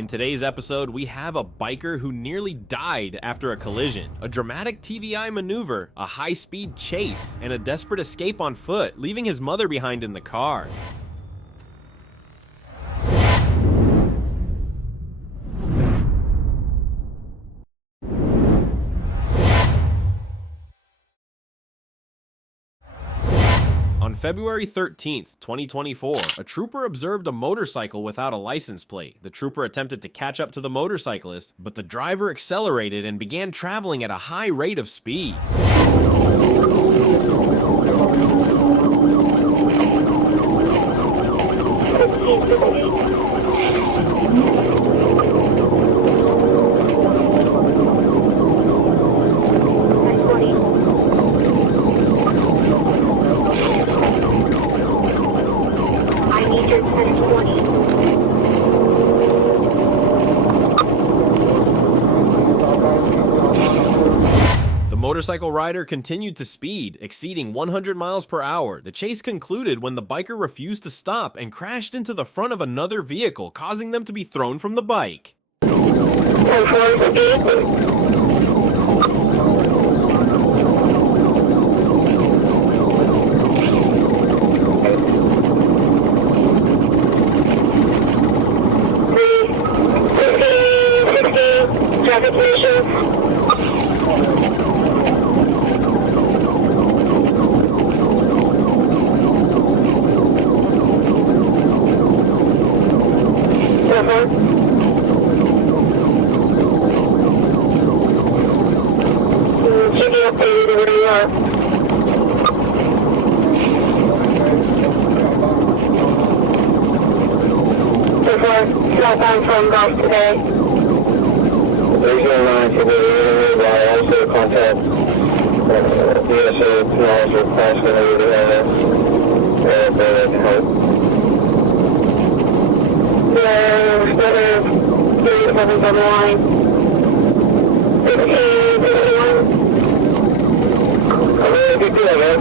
In today's episode, we have a biker who nearly died after a collision, a dramatic TVI maneuver, a high-speed chase, and a desperate escape on foot, leaving his mother behind in the car. On February 13th, 2024, a trooper observed a motorcycle without a license plate. The trooper attempted to catch up to the motorcyclist, but the driver accelerated and began traveling at a high rate of speed. The motorcycle rider continued to speed, exceeding 100 miles per hour. The chase concluded when the biker refused to stop and crashed into the front of another vehicle, causing them to be thrown from the bike. From golf today. There's no line for the also contact DSO Pinellas request whenever they have that they can help. There's another 37 on the line. 15, 51. I'm really good deal, man.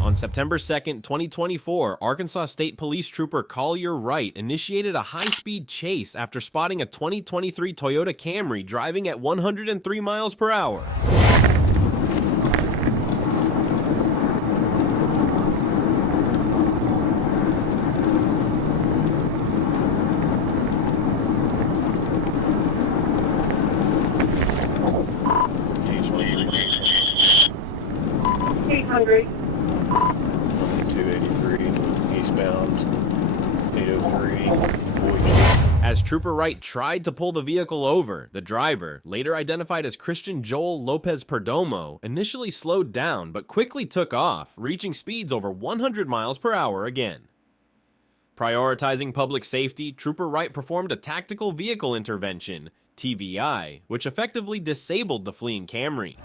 On September 2nd, 2024, Arkansas State Police Trooper Collier Wright initiated a high-speed chase after spotting a 2023 Toyota Camry driving at 103 miles per hour. Eastbound, 803, As Trooper Wright tried to pull the vehicle over, the driver, later identified as Christian Joel Lopez Perdomo, initially slowed down but quickly took off, reaching speeds over 100 miles per hour again. Prioritizing public safety, Trooper Wright performed a tactical vehicle intervention, TVI, which effectively disabled the fleeing Camry.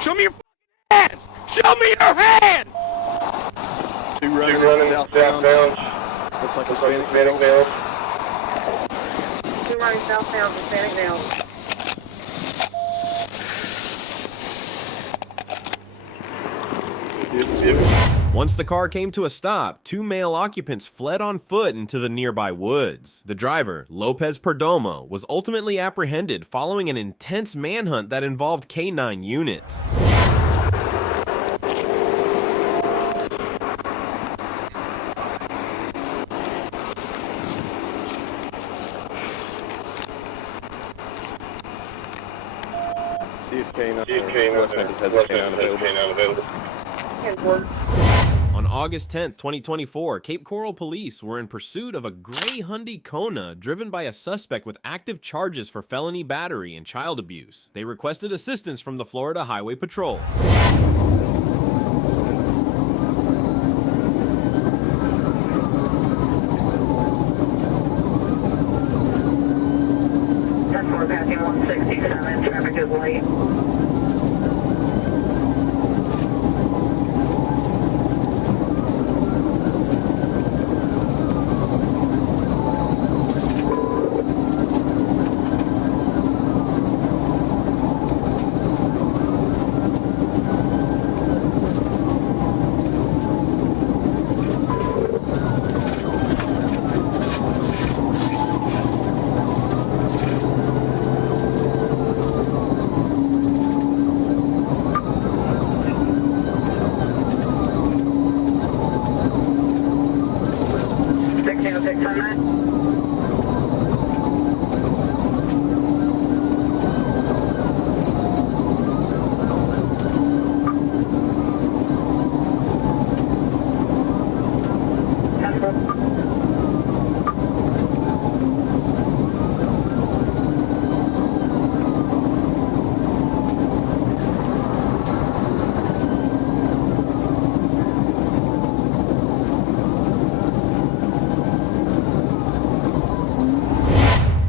Show me your hands! Show me your hands! Two running southbound. Looks like Hispanic male. Two running southbound, Hispanic male. Once the car came to a stop, two male occupants fled on foot into the nearby woods. The driver, Lopez Perdomo, was ultimately apprehended following an intense manhunt that involved K-9 units. See if K9 has a K9 available. On August 10th, 2024, Cape Coral police were in pursuit of a gray Hyundai Kona driven by a suspect with active charges for felony battery and child abuse. They requested assistance from the Florida Highway Patrol. We're passing 167, traffic is late.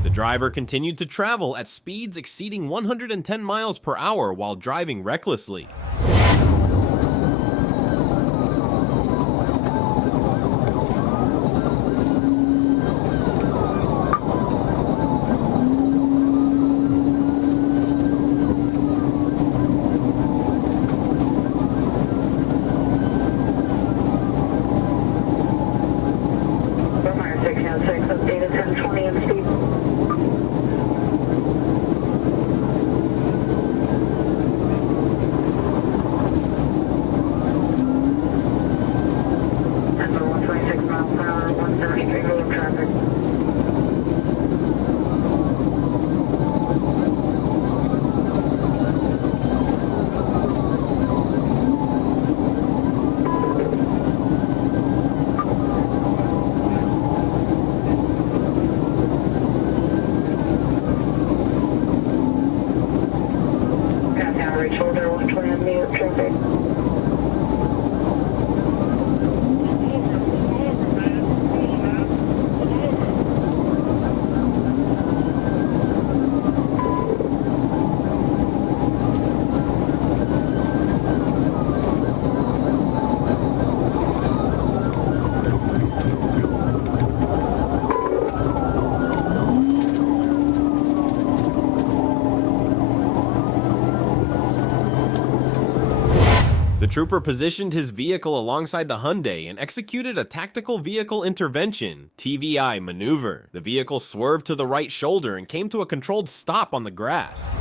The driver continued to travel at speeds exceeding 110 miles per hour while driving recklessly. Updated 1020 and speed. Tempo 126 miles per hour, 173 medium traffic. Shoulder 120 on medium traffic. The trooper positioned his vehicle alongside the Hyundai and executed a tactical vehicle intervention (TVI) maneuver. The vehicle swerved to the right shoulder and came to a controlled stop on the grass.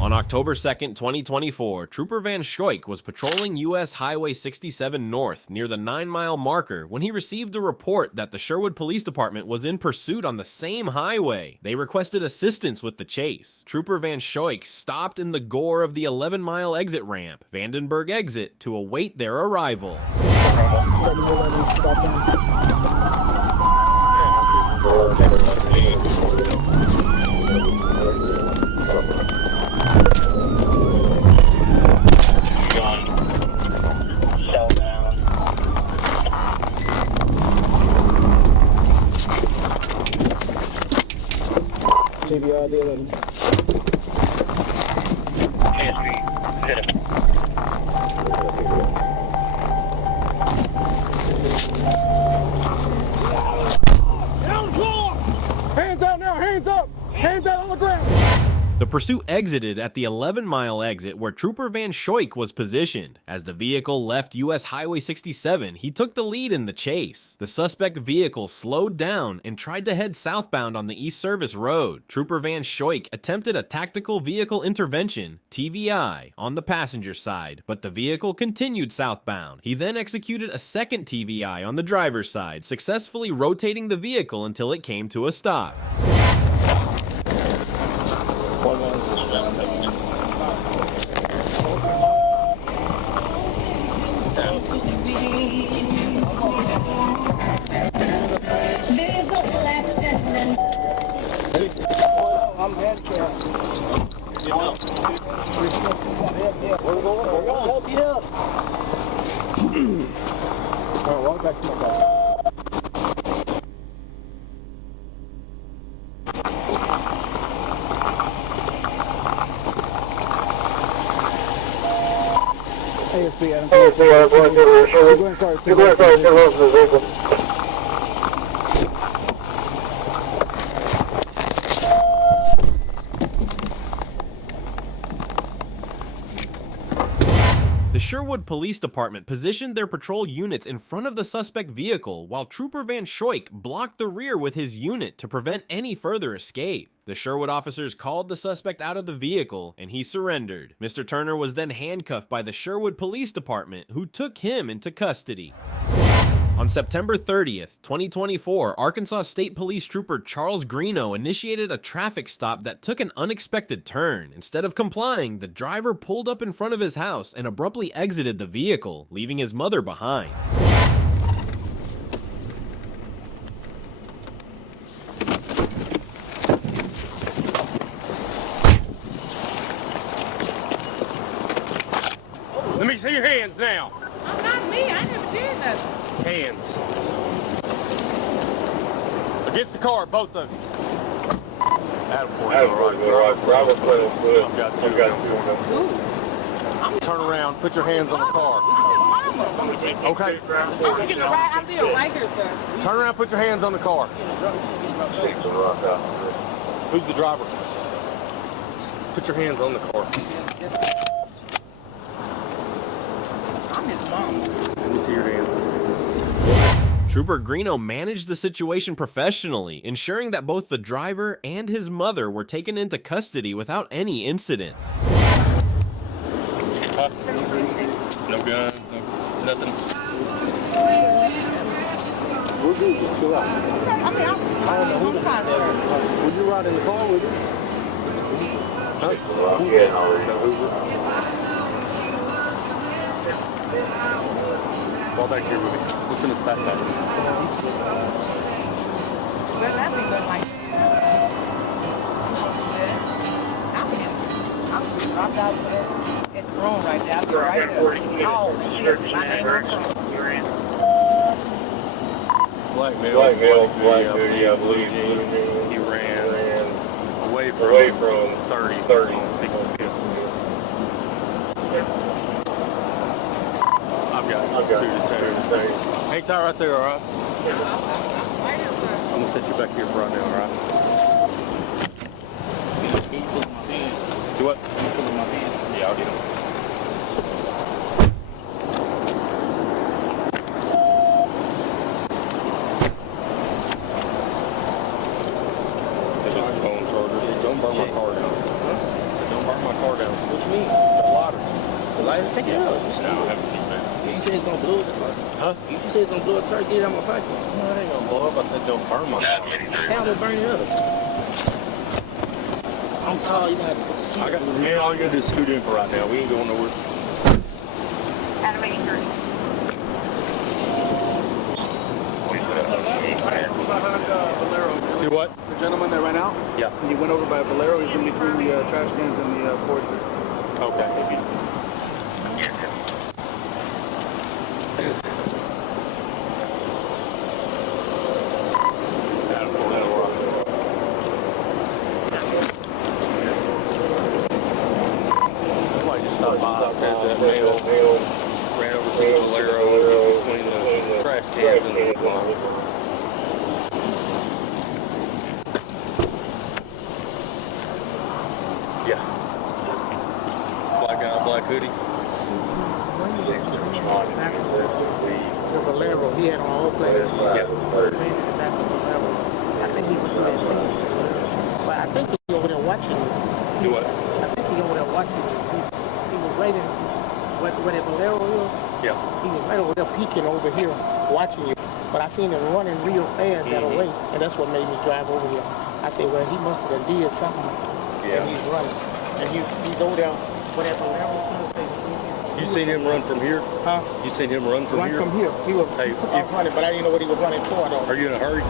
On October 2nd, 2024, Trooper Van Schoik was patrolling US Highway 67 North near the 9-mile marker when he received a report that the Sherwood Police Department was in pursuit on the same highway. They requested assistance with the chase. Trooper Van Schoik stopped in the gore of the 11-mile exit ramp, Vandenberg exit, to await their arrival. Hands out now, hands up! Hands out on the ground! The pursuit exited at the 11-mile exit where Trooper Van Schoik was positioned. As the vehicle left US Highway 67, he took the lead in the chase. The suspect vehicle slowed down and tried to head southbound on the East Service Road. Trooper Van Schoik attempted a tactical vehicle intervention, TVI, on the passenger side, but the vehicle continued southbound. He then executed a second TVI on the driver's side, successfully rotating the vehicle until it came to a stop. I'm handicapped. We're gonna help you up. All right, walk back to my car. ASB, Adam. Go ahead and start. Go ahead and start. The Sherwood Police Department positioned their patrol units in front of the suspect vehicle while Trooper Van Schoik blocked the rear with his unit to prevent any further escape. The Sherwood officers called the suspect out of the vehicle and he surrendered. Mr. Turner was then handcuffed by the Sherwood Police Department, who took him into custody. On September 30th, 2024, Arkansas State Police Trooper Charles Greeno initiated a traffic stop that took an unexpected turn. Instead of complying, the driver pulled up in front of his house and abruptly exited the vehicle, leaving his mother behind. Let me see your hands now. Oh, not me. I never did nothing. Hands. Against the car, both of you. Turn around, put your hands on the car. Okay. I'm getting right. I'm being right here, sir. Turn around, put your hands on the car. Who's the driver? Put your hands on the car. I'm his mom. Let me see your hands. Trooper Greeno managed the situation professionally, ensuring that both the driver and his mother were taken into custody without any incidents. No guns, nothing. We're good, just chill out. I'm fine, sir. Would you ride in the car with you? Fall back here with me. What's in this backpack? Well, that be good, like. I'm dropped out at the room right there. I'll be right there. Oh, shit. My name is Black male, yeah, blue jeans. He ran away from 30 on 60. I've got two detained. Hang tight right there, all right? I'm gonna set you back here for right now, all right? Do what? Yeah, I'll get him. This is a phone charger. Don't burn my car down. So don't burn my car down. What you mean? The lighter. The lighter? Take it out. No, I haven't seen that. You said it's gonna blow it. Huh? You said it's gonna blow it. Try to get it out my pocket. No, it ain't gonna blow up. I said don't burn my car. How will burn it up? I'm tall. You gotta put the seat. Man, all you gotta do is scoot in for right now. We ain't going nowhere. Adam 83. Do what? The gentleman that ran out? Yeah. He went over by a Bolero. He's in between the trash cans and the forester. Okay. boss said that male ran over to the Bolero between the trash cans and the line. Yeah. Black guy, black hoodie. The Bolero, he had on all players. Yeah. I think he was doing that thing. But I think he over there watching you. Do what? I think he over there watching you. He was right in where that Bolero is. Yeah. He was right over there peeking over here, watching you. But I seen him running real fast that way, and that's what made me drive over here. I said, well, he must have did something, and he's running. And he's over there where that Bolero is. You seen him run from here? Huh? You seen him run from here? Run from here. He was Hey, he took off running, but I didn't know what he was running for, though. Are you in a hurry?